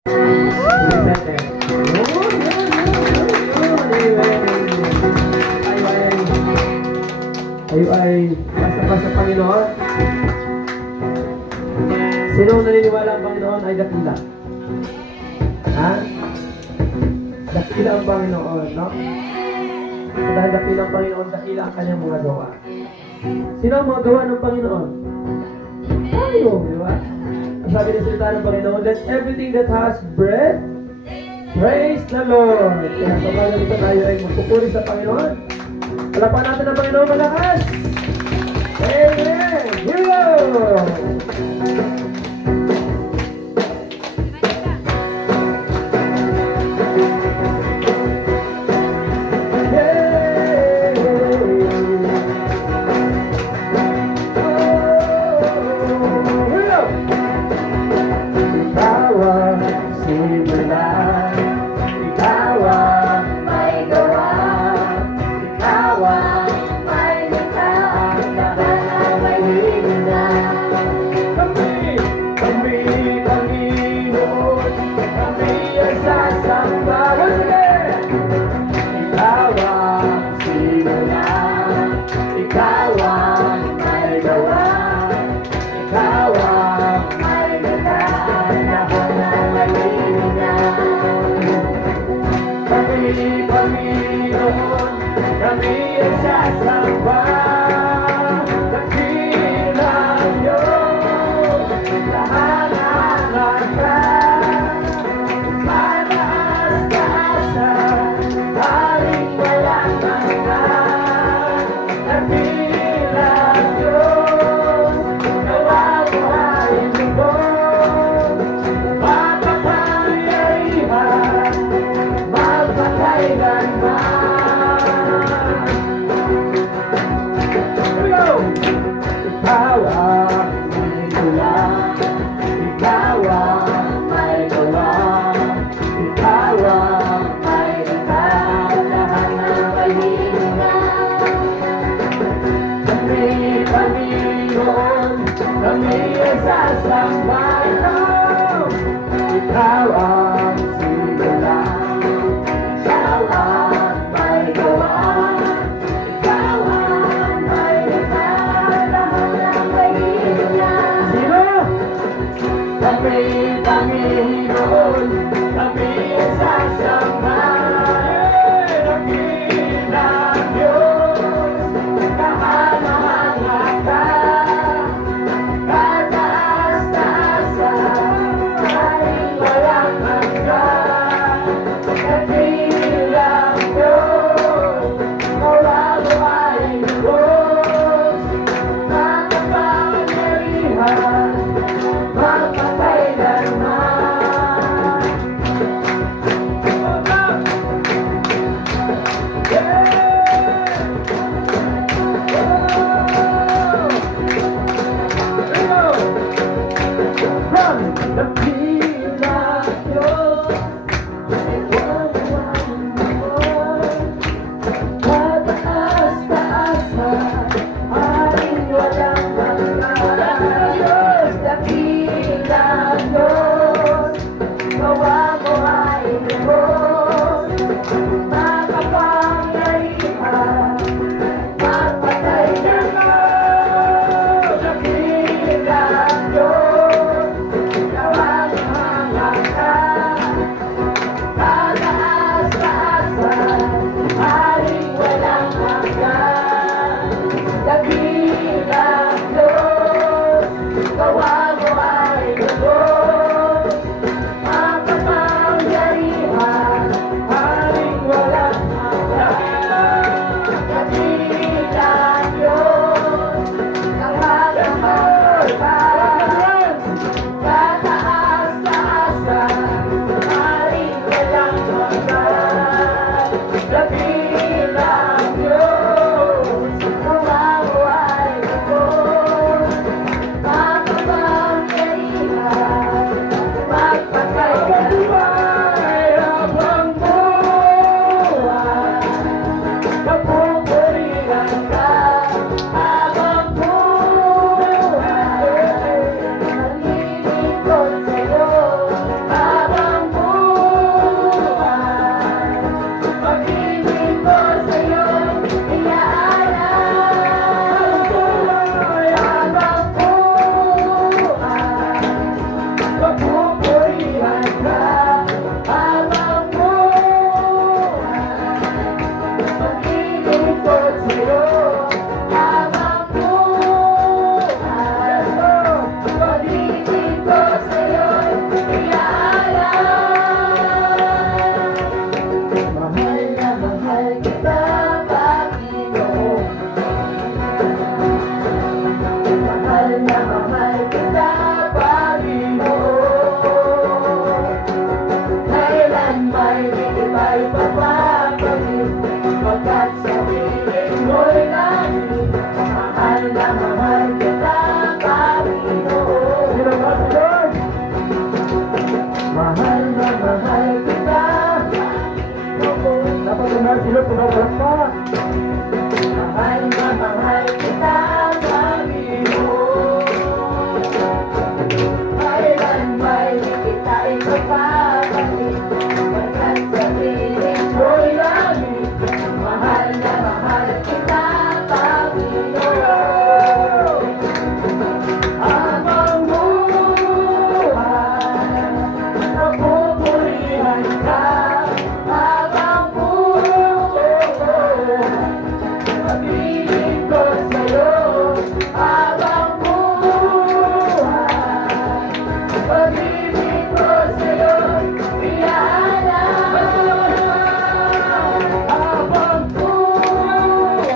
Kayo ay basta sa Panginoon. Sino ang naniniwala ang Panginoon ay dakila? Ha? Dakila ang Panginoon, no? So, dahil dakila ang Panginoon, dakila ang kanyang mga gawa. Sino ang mga gawa ng Panginoon? Tayo, di ba? Ang sabi ng salita ng Panginoon, let everything that has breath, praise the Lord. Kaya sa mga ganito tayo ay magpupuri sa Panginoon. Palapakan natin ang Panginoon malakas. Amen! Here we go! Kami mahal sila, pumagalakpak. Mahal na mahal kita, Panginoon. Kailan may di kita ipagpapalit, pagkat sa piling mo'y langit. Mahal na mahal kita, Panginoon. Habang buhay, mapupurihan ka. Habang buhay, pag-ibig ko sa'yo. Habang buhay, pag-ibig ko sa'yo. Iaalala. Habang buhay,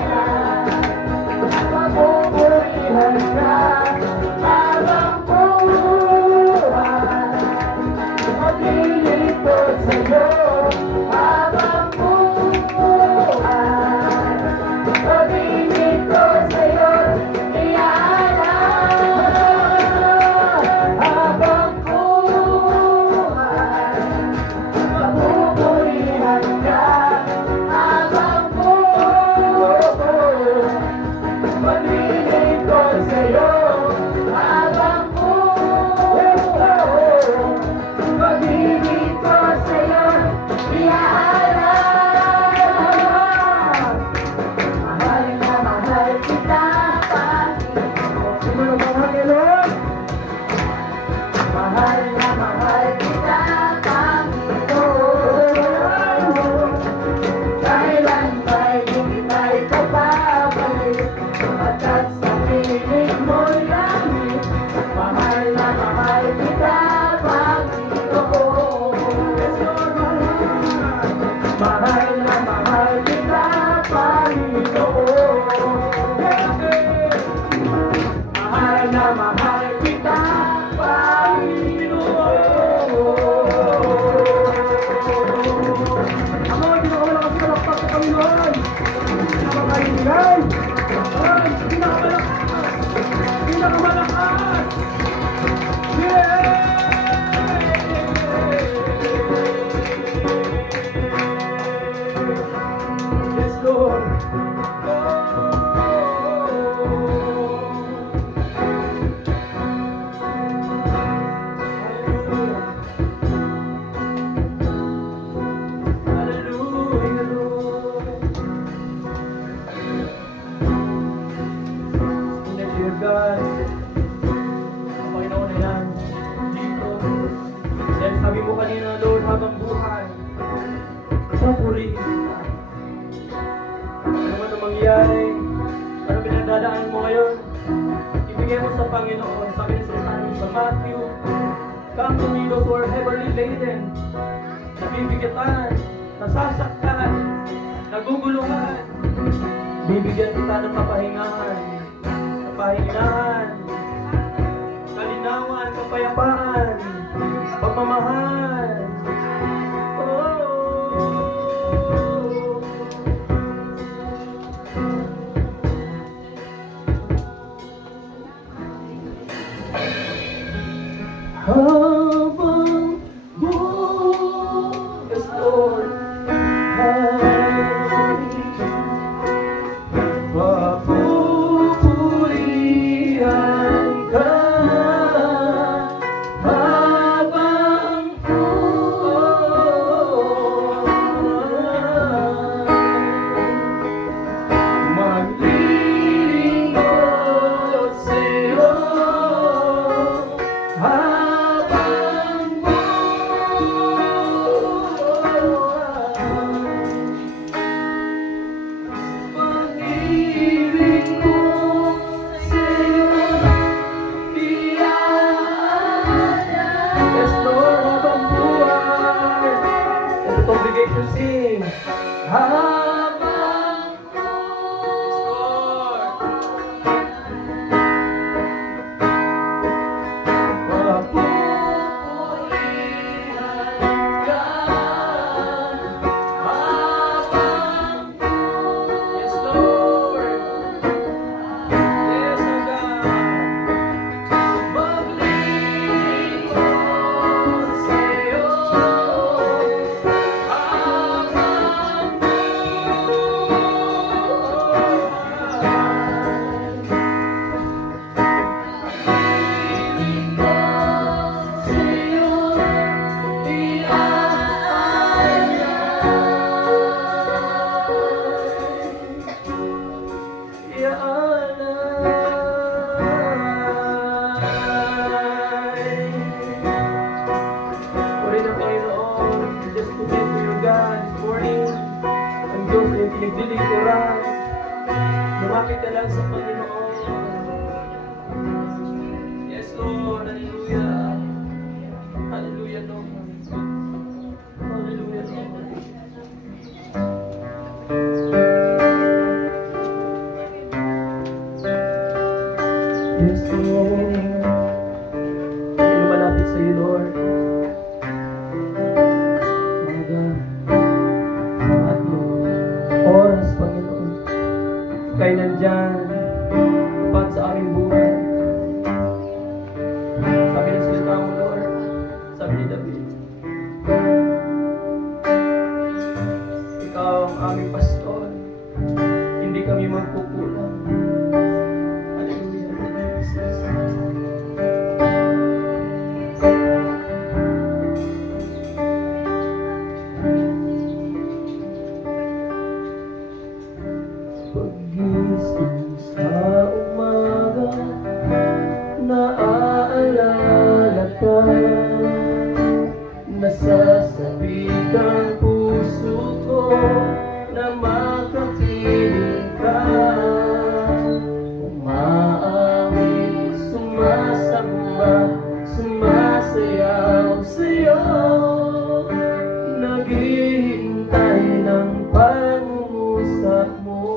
mapupurihan ka. Habang buhay, pag-ibig ko sa'yo. Habang buhay, pag-ibig ko sa'yo. Iaalala. Habang buhay, mapupurihan ka. Habang buhay, pag-ibig ko sa'yo. Habang buhay, pag-ibig ko sa'yo. Iaalala. Mahal na mahal kita, Panginoon. Sino na Panginoon? Mahal na mahal kita, Panginoon. Kailan ba'y di kita ipagpapalit, pagkat sa piling mo'y langit. Mahal na mahal kita, Panginoon. Mahal na mahal kita, Panginoon. Mahal na mahal kita, Panginoon. Ako ay ginawala kasi kalakpak sa Panginoon. Napakaingay. Ay, pinakamalakas. Pinakamalakas. Yes, Lord. Hallelujah, Lord. Thank you, God. Ang Panginoon na yan, dito. Dahil sabi mo kanina, Lord, habang buhay, papurihin kita. Ano man ang mangyari, ano pinagdadaan mo ngayon, ibigay mo sa Panginoon. Sabi ni sa Matthew, come to me those who are heavily laden, nabibigatan, nasasaktan, naguguluhan. Bibigyan kita ng kapahingahan, kalinawan, kapayapaan, pagmamahal. Habang buhay, yes, Lord, mapupurihan ka. Habang buhay, maglilingkod sa'yo. Habang pag-ibig ko sa'yo, iaalala. Yes, Lord, habang buhay. Let's congregation sing. Habang yes, Lord. Mapupurihan ka. Habang yes, Lord. Yes, O God. Maglingkod sa'yo. Habang pinaglilingkuran. Lumapit ka lang sa Panginoon. Yes, Lord. Hallelujah. Hallelujah, Lord. Hallelujah, Lord. Yes, Lord. Kami lumalapit sa iyo, Lord. Mga at oras, Panginoon. Kay nandyan, pat sa aming buhay. Sabi ng salita mo, Lord. Sabi ni David. Ikaw ang aming pastor. Hindi kami magkukulang. Hallelujah. Jesus. Pag-gising sa umaga, naaalala ka. Nasasabi kang puso ko na makapiling ka. Umaawit, sumasamba, sumasayaw sa'yo. Naghihintay ng pangungusap mo.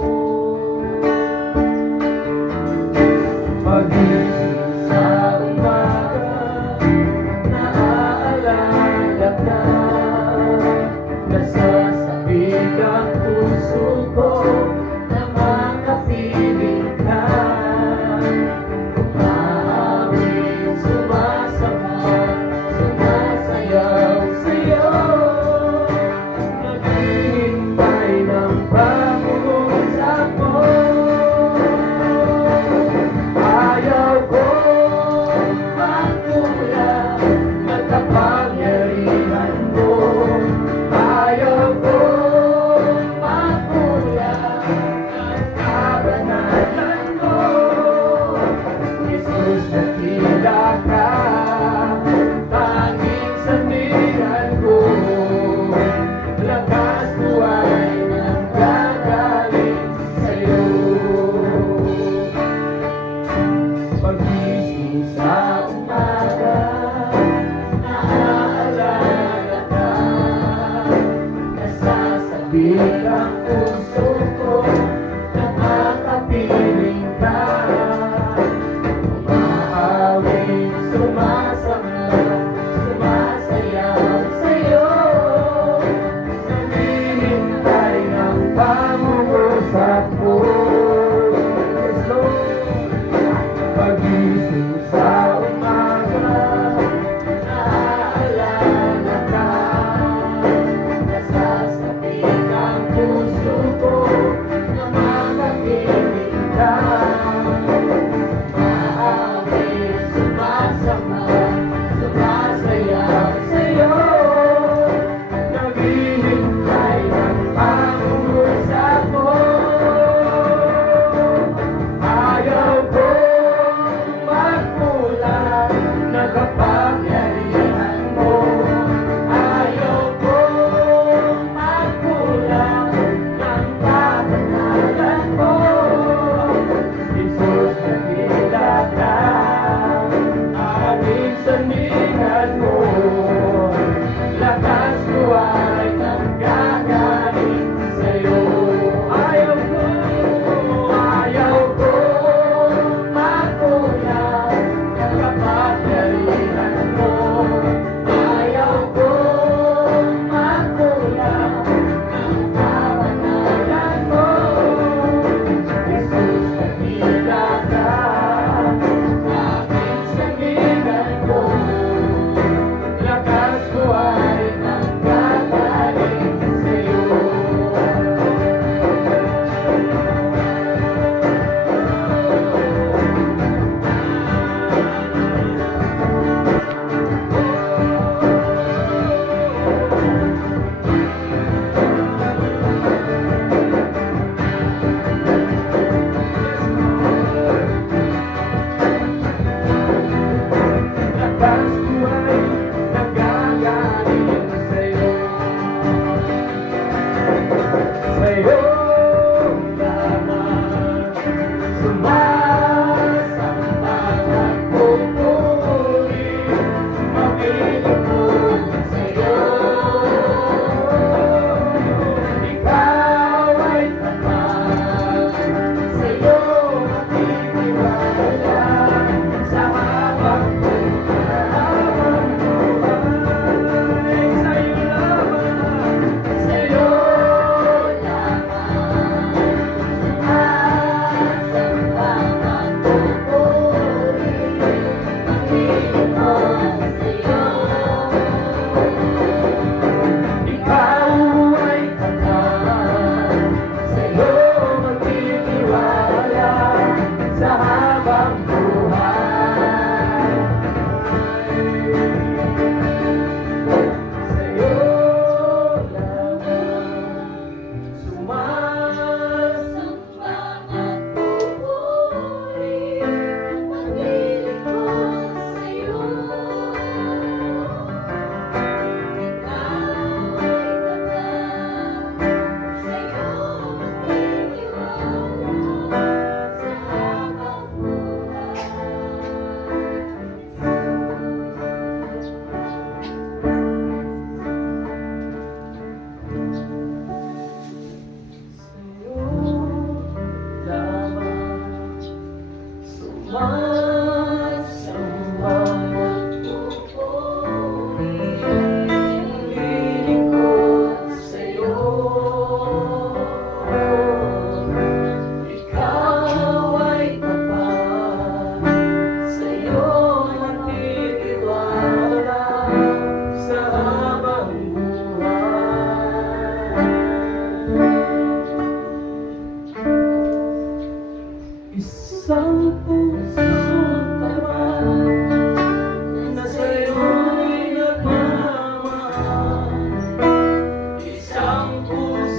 Pag-ibig sa umaga, naaalala ka. Nasasabi ang puso ko na makapiling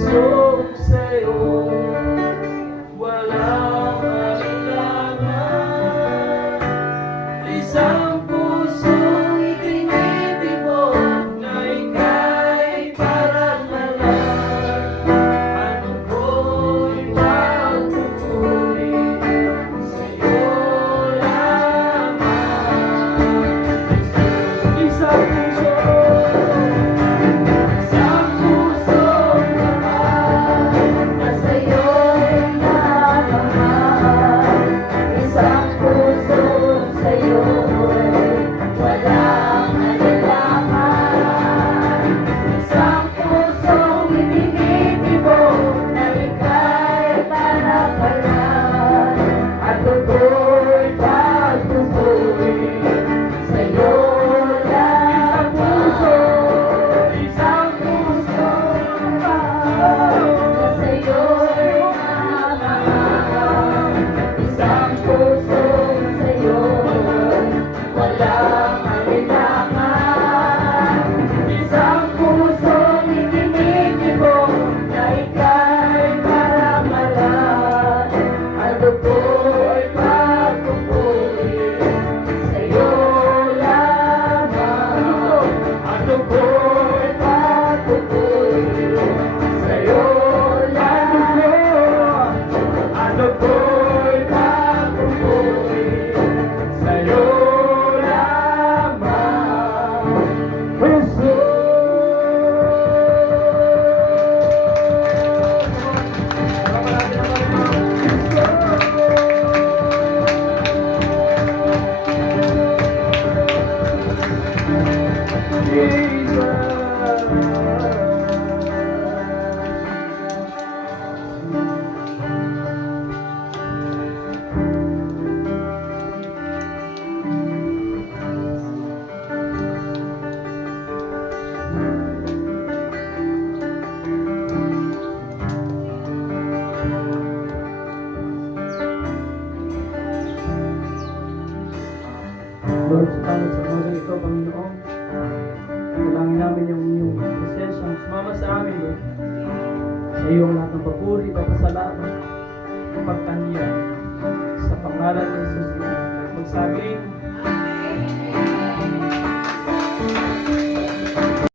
puso sa'yo, walang alinlangan. Isang pusong itinitibok na ika'y parang malang. Ano ko'y magpupuri sa'yo lamang. Isang puso naman na sa'yo'y namamahal. Isang puso sa'yo'y walang alinlangan. Isang pusong itinitibok na ika'y parang-paran. At ako'y pagpupuri sa'yo lamang. Isang puso na sa'yo'y namamahal. Isang puso sa'yo'y walang alinlangan. Isang pusong itinitibok na ika'y parang-malan. At ako'y pagpupuri sa'yo lamang. At ako'y pagpupuri sa'yo lamang. At ako'y pagpupuri sa'yo lamang. Lord, salamat sa mga ito, Panginoon. Kailangan namin yung iyong presensya. Sumama sa amin, Lord. Sa iyo ang lahat ng papuri, papasalamat, kapagkaniyan.